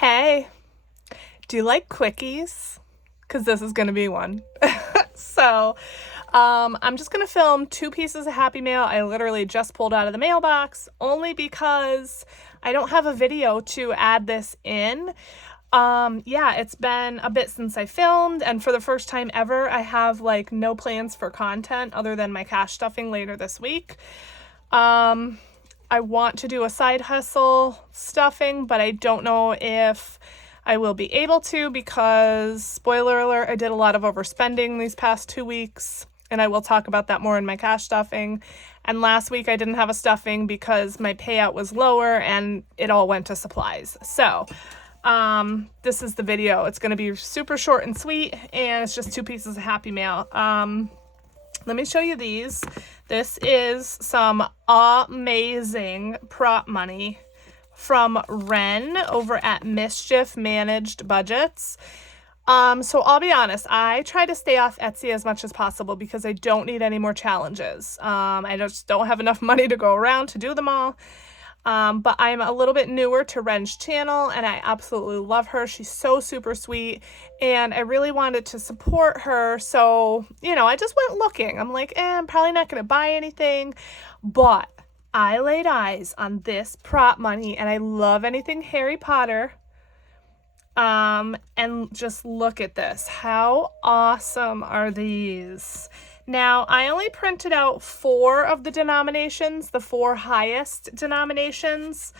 Hey, do you like quickies? Because this is going to be one. So, I'm just going to film 2 pieces of Happy Mail. I literally just pulled out of the mailbox only because I don't have a video to add this in. Yeah, it's been a bit since I filmed, and for the first time ever, I have like no plans for content other than my cash stuffing later this week. I want to do a side hustle stuffing, but I don't know if I will be able to because, spoiler alert, I did a lot of overspending these past 2 weeks, and I will talk about that more in my cash stuffing. And last week I didn't have a stuffing because my payout was lower and it all went to supplies. So, this is the video. It's going to be super short and sweet, and it's just 2 pieces of Happy Mail. Let me show you these. This is some amazing prop money from Ren over at Mischief Managed Budgets. So I'll be honest, I try to stay off Etsy as much as possible because I don't need any more challenges. I just don't have enough money to go around to do them all. But I'm a little bit newer to Ren's channel, and I absolutely love her. She's so super sweet, and I really wanted to support her. So, I just went looking. I'm like, I'm probably not going to buy anything, but I laid eyes on this prop money, and I love anything Harry Potter. And just look at this. How awesome are these? Now, I only printed out 4 of the denominations, the 4 highest denominations,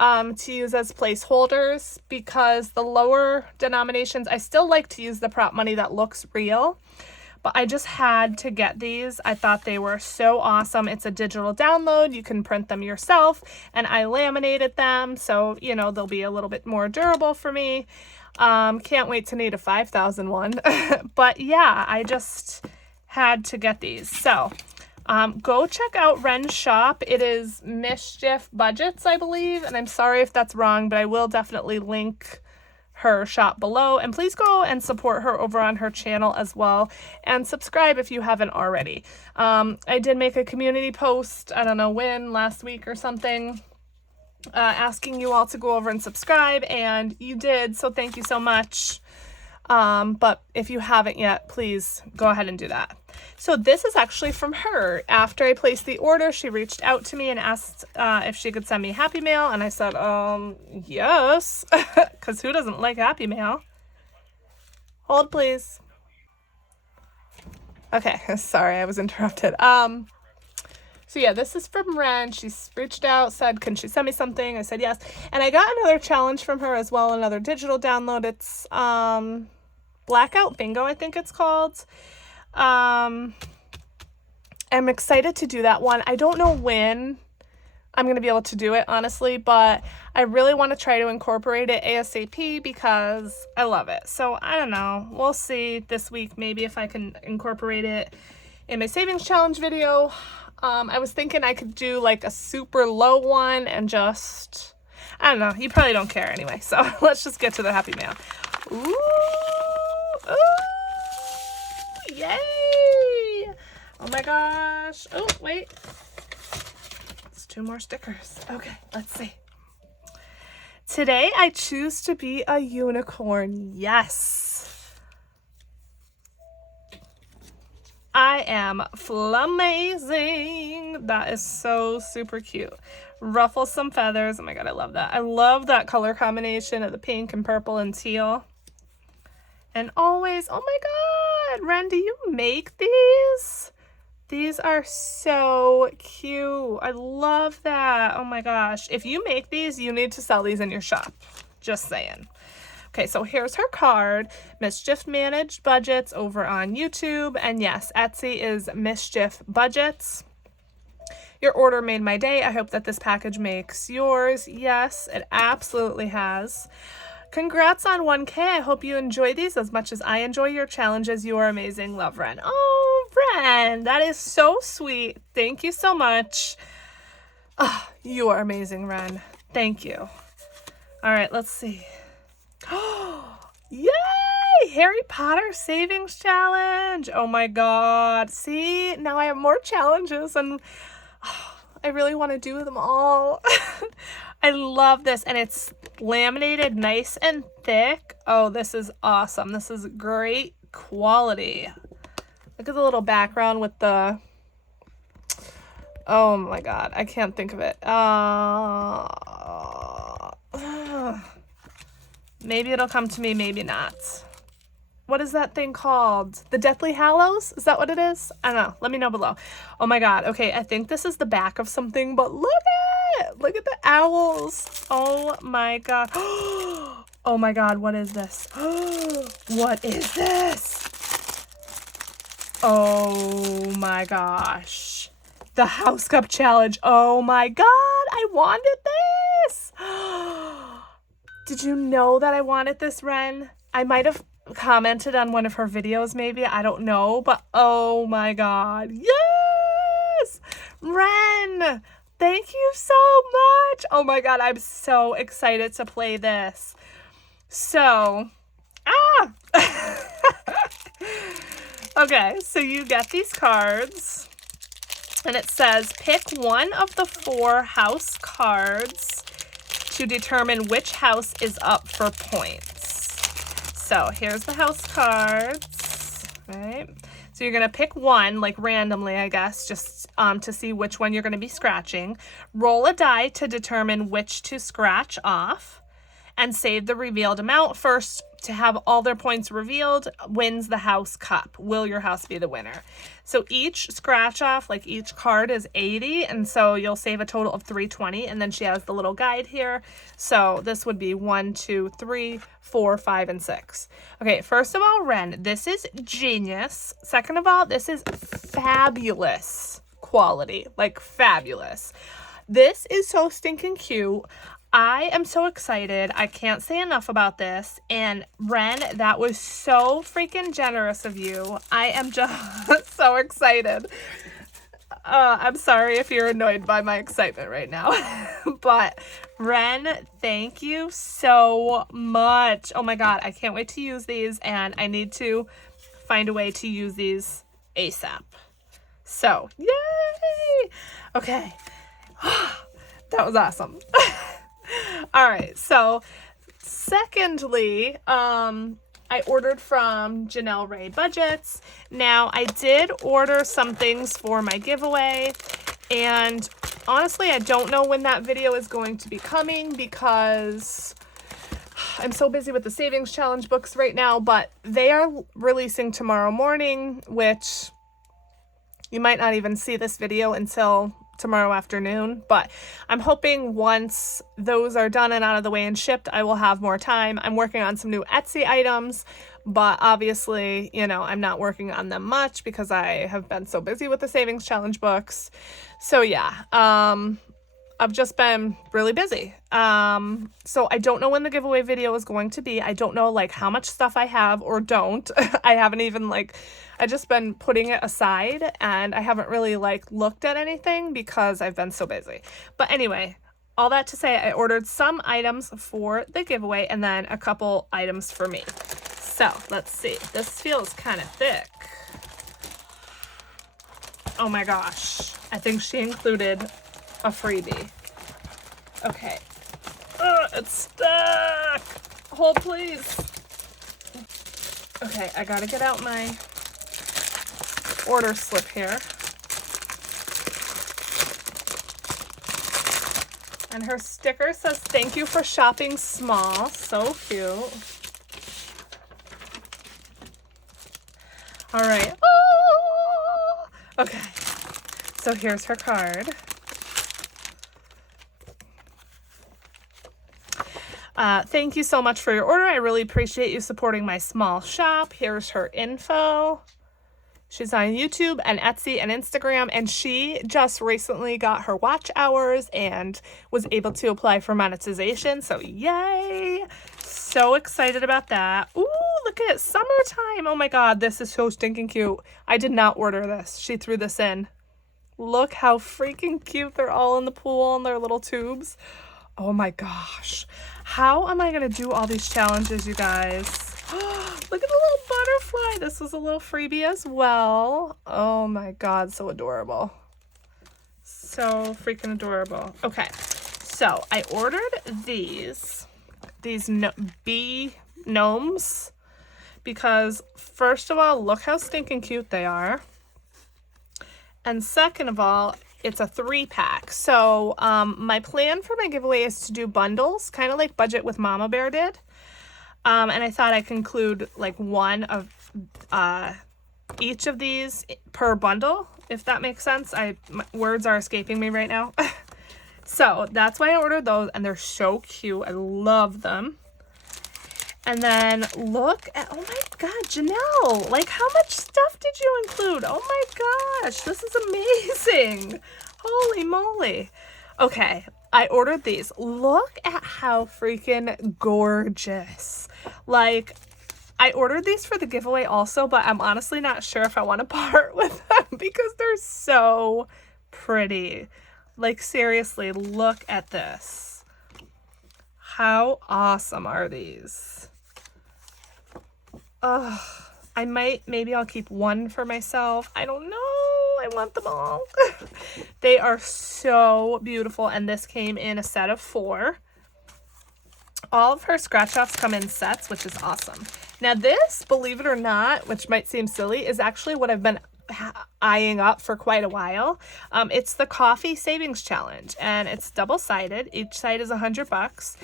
to use as placeholders, because the lower denominations, I still like to use the prop money that looks real, but I just had to get these. I thought they were so awesome. It's a digital download. You can print them yourself, and I laminated them, so, they'll be a little bit more durable for me. Can't wait to need a 5,000 one. But yeah, I just had to get these. So go check out Ren's shop. It is Mischief Budgets, I believe, and I'm sorry if that's wrong, but I will definitely link her shop below. And please go and support her over on her channel as well, and subscribe if you haven't already. I did make a community post, I don't know when, last week or something, asking you all to go over and subscribe, and you did, so thank you so much. But if you haven't yet, please go ahead and do that. So this is actually from her. After I placed the order, she reached out to me and asked if she could send me Happy Mail, and I said, yes, because who doesn't like Happy Mail? Hold, please. Okay, sorry, I was interrupted. So yeah, this is from Ren. She's reached out, said, can she send me something? I said yes. And I got another challenge from her as well, another digital download. It's Blackout Bingo, I think it's called. I'm excited to do that one. I don't know when I'm going to be able to do it, honestly, but I really want to try to incorporate it ASAP because I love it. So I don't know. We'll see this week maybe if I can incorporate it in my savings challenge video. I was thinking I could do like a super low one and just, I don't know, you probably don't care anyway, so let's just get to the Happy Mail. Ooh, yay! Oh my gosh. Oh, wait. It's 2 more stickers. Okay, let's see. Today I choose to be a unicorn. Yes. I am flamazing. That is so super cute. Ruffle some feathers. Oh my god, I love that. I love that color combination of the pink and purple and teal. And always, oh my god, Ren, do you make these? These are so cute. I love that. Oh my gosh. If you make these, you need to sell these in your shop. Just saying. Okay, so here's her card. Mischief Managed Budgets over on YouTube. And yes, Etsy is Mischief Budgets. Your order made my day. I hope that this package makes yours. Yes, it absolutely has. Congrats on 1K. I hope you enjoy these as much as I enjoy your challenges. You are amazing. Love, Ren. Oh, Ren, that is so sweet. Thank you so much. Oh, you are amazing, Ren. Thank you. All right, let's see. Yay! Harry Potter Savings Challenge. Oh my god. See, now I have more challenges, and I really want to do them all. I love this, and it's laminated nice and thick. Oh, this is awesome. This is great quality. Look at the little background with the, oh my God, I can't think of it. Maybe it'll come to me, maybe not. What is that thing called? The Deathly Hallows? Is that what it is? I don't know. Let me know below. Oh my God. Okay, I think this is the back of something, but look at it. Look at the owls. Oh my God. Oh my God, what is this? What is this? Oh my gosh. The House Cup Challenge. Oh my God, I wanted this. Did you know that I wanted this, Ren? I might have commented on one of her videos, maybe. I don't know, but oh my God. Yes! Ren, thank you so much. Oh my God, I'm so excited to play this. So, okay, so you get these cards, and it says pick one of the 4 house cards to determine which house is up for points. So here's the house cards, right? So you're going to pick one, like randomly, I guess, just to see which one you're going to be scratching. Roll a die to determine which to scratch off, and save the revealed amount. First to have all their points revealed wins the house cup. Will your house be the winner? So each scratch off, like each card is 80, and so you'll save a total of 320, and then she has the little guide here. So this would be 1, 2, 3, 4, 5, and 6. Okay, first of all, Ren, this is genius. Second of all, this is fabulous quality, like fabulous. This is so stinking cute. I am so excited. I can't say enough about this. And Ren, that was so freaking generous of you. I am just so excited. I'm sorry if you're annoyed by my excitement right now. But Ren, thank you so much. Oh my God, I can't wait to use these, and I need to find a way to use these ASAP. So, yay! Okay. That was awesome. All right, so secondly, I ordered from Janelle Ray Budgets. Now, I did order some things for my giveaway, and honestly, I don't know when that video is going to be coming because I'm so busy with the Savings Challenge books right now, but they are releasing tomorrow morning, which you might not even see this video until tomorrow afternoon, but I'm hoping once those are done and out of the way and shipped, I will have more time. I'm working on some new Etsy items, but obviously, you know, I'm not working on them much because I have been so busy with the Savings Challenge books. So yeah, I've just been really busy. So I don't know when the giveaway video is going to be. I don't know like how much stuff I have or don't. I haven't even I just been putting it aside, and I haven't really looked at anything because I've been so busy. But anyway, all that to say, I ordered some items for the giveaway and then a couple items for me. So let's see. This feels kind of thick. Oh my gosh. I think she included a freebie. Okay. It's stuck. Hold, please. Okay, I gotta get out my order slip here. And her sticker says, "Thank you for shopping small." So cute. All right. Oh! Okay. So here's her card. Thank you so much for your order. I really appreciate you supporting my small shop. Here's her info. She's on YouTube and Etsy and Instagram, and she just recently got her watch hours and was able to apply for monetization. So yay! So excited about that. Ooh, look at it. Summertime. Oh my God, this is so stinking cute. I did not order this. She threw this in. Look how freaking cute. They're all in the pool in their little tubes. Oh my gosh. How am I going to do all these challenges, you guys? Look at the little butterfly. This was a little freebie as well. Oh my God, so adorable. So freaking adorable. Okay, so I ordered these. these bee gnomes because first of all, look how stinking cute they are. And second of all, it's a 3-pack. So my plan for my giveaway is to do bundles, kind of like Budget with Mama Bear did. And I thought I could include like one of each of these per bundle, if that makes sense. Words are escaping me right now. So that's why I ordered those, and they're so cute. I love them. And then look at, oh my God, Janelle, like how much stuff did you include? Oh my gosh, this is amazing. Holy moly. Okay, I ordered these. Look at how freaking gorgeous. Like, I ordered these for the giveaway also, but I'm honestly not sure if I want to part with them because they're so pretty. Like, seriously, look at this. How awesome are these? Maybe I'll keep one for myself. I don't know. I want them all. They are so beautiful, and this came in a set of 4. All of her scratch offs come in sets, which is awesome. Now this, believe it or not, which might seem silly, is actually what I've been eyeing up for quite a while. It's the coffee savings challenge, and it's double-sided. Each side is $100.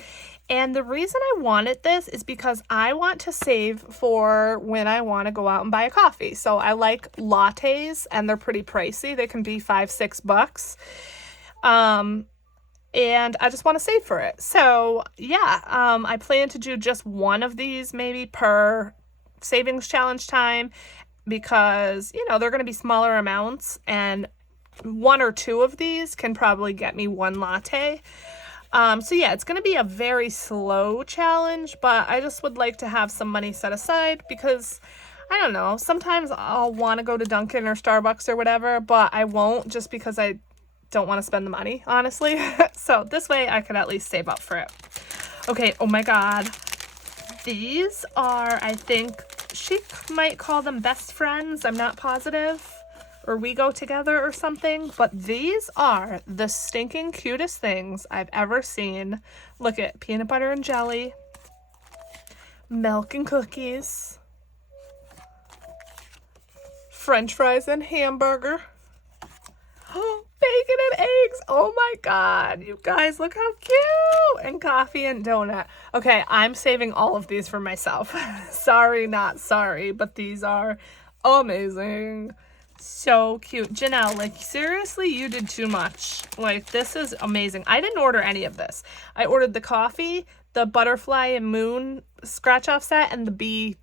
And the reason I wanted this is because I want to save for when I want to go out and buy a coffee. So I like lattes, and they're pretty pricey. They can be $5-6. And I just want to save for it. So yeah, I plan to do just one of these maybe per savings challenge time because, you know, they're going to be smaller amounts, and 1 or 2 of these can probably get me 1 latte. So yeah, it's going to be a very slow challenge, but I just would like to have some money set aside because, I don't know, sometimes I'll want to go to Dunkin' or Starbucks or whatever, but I won't just because I don't want to spend the money, honestly. So this way I could at least save up for it. Okay, oh my God. These are, I think, she might call them best friends. I'm not positive. Or we go together or something, but these are the stinking cutest things I've ever seen. Look at peanut butter and jelly, milk and cookies, French fries and hamburger, bacon and eggs. Oh my God, you guys, look how cute. And coffee and donut. Okay, I'm saving all of these for myself. Sorry, not sorry, but these are amazing. So cute. Janelle, like, seriously, you did too much. Like, this is amazing. I didn't order any of this. I ordered the coffee, the butterfly and moon scratch off set, and the bee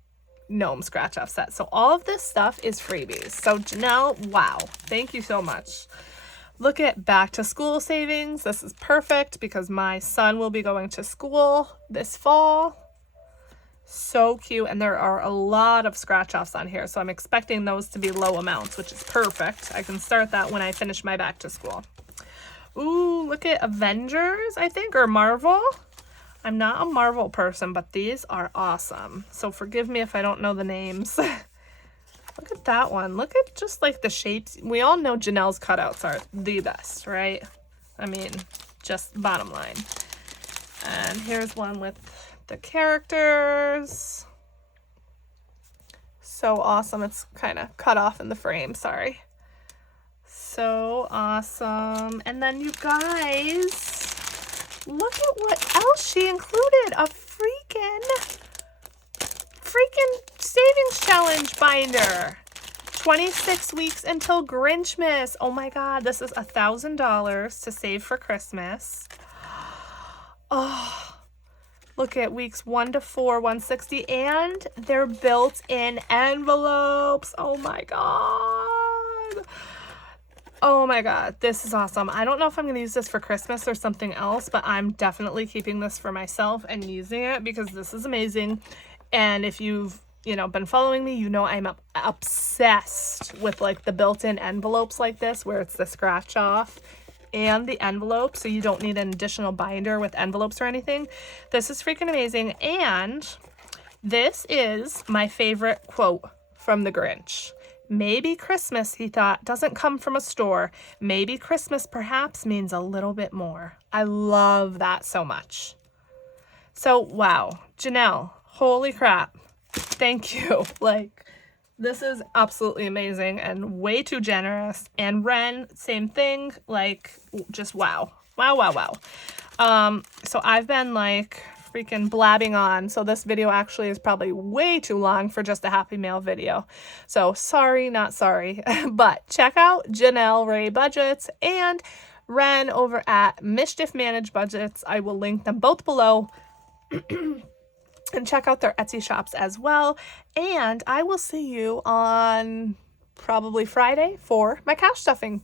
gnome scratch off set. So all of this stuff is freebies. So Janelle, wow. Thank you so much. Look at back to school savings. This is perfect because my son will be going to school this fall. So cute, and there are a lot of scratch offs on here, so I'm expecting those to be low amounts, which is perfect. I can start that when I finish my back to school. Ooh, look at Avengers, I think, or Marvel. I'm not a Marvel person, but these are awesome. So forgive me if I don't know the names. Look at that one. Look at just like the shapes. We all know Janelle's cutouts are the best, right? I mean, just bottom line. And here's one with the characters. So awesome. It's kind of cut off in the frame, sorry. So awesome. And then you guys, look at what else she included. A freaking savings challenge binder. 26 weeks until Grinchmas. Oh my God, this is $1,000 to save for Christmas. Oh, look at weeks 1 to 4, 160, and they're built-in envelopes. Oh my God. Oh my God, this is awesome. I don't know if I'm going to use this for Christmas or something else, but I'm definitely keeping this for myself and using it because this is amazing. And if you've, been following me, I'm obsessed with like the built-in envelopes like this, where it's the scratch off and the envelope, so you don't need an additional binder with envelopes or anything. This is freaking amazing. And this is my favorite quote from the Grinch. Maybe Christmas, he thought, doesn't come from a store. Maybe Christmas perhaps means a little bit more. I love that so much. So, wow, Janelle, holy crap. Thank you. Like, this is absolutely amazing and way too generous. And Ren, same thing, like, just wow. Wow, wow, wow. So I've been like freaking blabbing on. So this video actually is probably way too long for just a Happy Mail video. So sorry, not sorry. But check out Janelle Ray Budgets and Ren over at Mischief Managed Budgets. I will link them both below. And check out their Etsy shops as well. And I will see you on probably Friday for my cash stuffing.